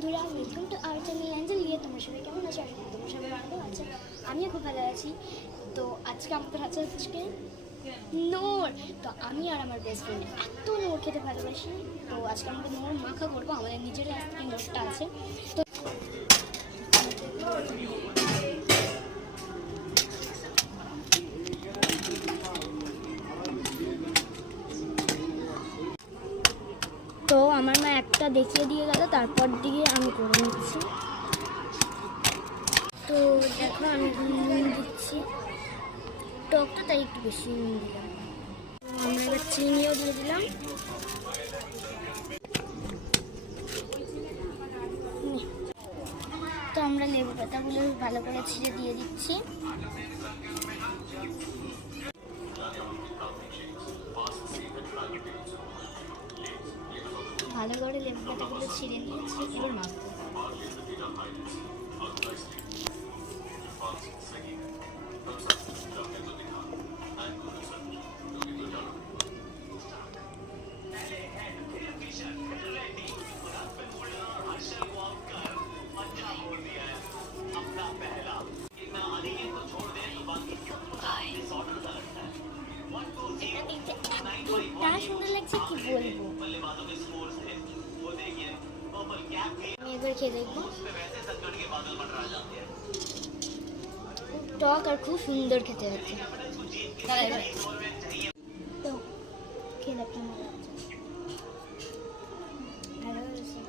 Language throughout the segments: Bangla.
বন্ধুরা, ওয়েলকাম টু আওয়ার চ্যানেল অ্যাঞ্জেলিয়া। তোমার সবাই কেমন আছো? আশা করি তোমার সবাই ভালো আছে। আমিও খুব ভালো আছি। তো আজকে আমাদের আছে নোর। তো আমি আর আমার বেস্ট ফ্রেন্ড এত নোর খেতে ভালোবাসি। তো আজকে আমরা নোর মাখা করবো। আমাদের নিজের কাছ থেকে নোরটা আছে। তো তো আমার মা একটা দেখিয়ে দিয়ে গেল, তারপর দিকে আমি করে নিচ্ছি। তো দেখো আমি নুন দিচ্ছি, টকটা তাই একটু বেশি নুন দিলাম। আমরা এবার চিনিও দিয়ে দিলাম। তো আমরা লেবু পাতাগুলো ভালো করে ছিঁড়ে দিয়ে দিচ্ছি। ভালো করে লেবু পাতাগুলো ছিঁড়ে নিয়েছি, এবার মাখবো। এটা সুন্দর লাগছে কি বলবো। আমি একবার খেয়ে দেখবো। টক আর খুব সুন্দর খেতে হচ্ছে। তো খেলে কেমন লাগছে? ভালো হয়েছে।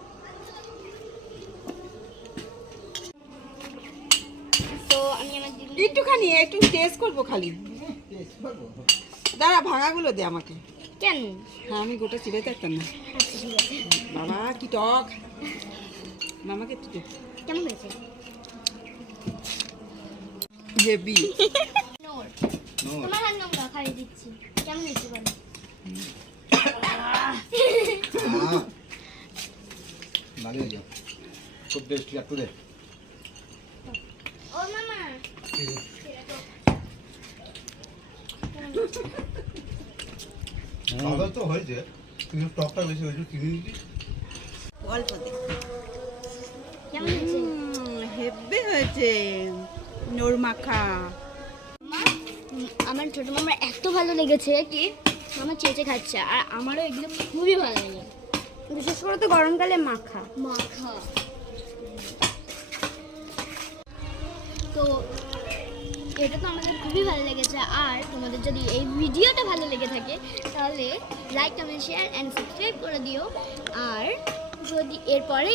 তো আমি আমার একটুখানি একটু টেস্ট করবো খালি। দাঁড়া, ভাঙাগুলো দে আমাকে। কেন? হ্যাঁ, আমি গোটা চিড়ে থাকতাম না। আচ্ছা ঠিক আছে। বাবা কি টক। মামাকে একটু দে। কেমন হয়েছে? হেভি। নোর, তোমার হাত নোংরা, খাইয়ে দিচ্ছি। কেমন হয়েছে বলো? ভালো হয়েছে, খুব টেস্টি। একটু দে। ও মামা, খাওয়া তো হয়েছে, কিন্তু টকটা বেশি হয়েছে। চিনি দিচ্ছি অল্প দে। কেমন হয়েছে? হেভি হয়েছে নোর মাখা। আমার ছোট মামার এত ভালো লেগেছে কি মামা চেঁচে খাচ্ছে, আর আমারও এগুলো খুবই ভালো লাগে। বিশেষ করে তো গরমকালে মাখা। মাখা। তো এটা তো আমাদের খুবই ভালো লেগেছে। আর তোমাদের যদি এই ভিডিওটা ভালো লেগে থাকে তাহলে like, comment, share and subscribe করে দিও। আর যদি এরপরে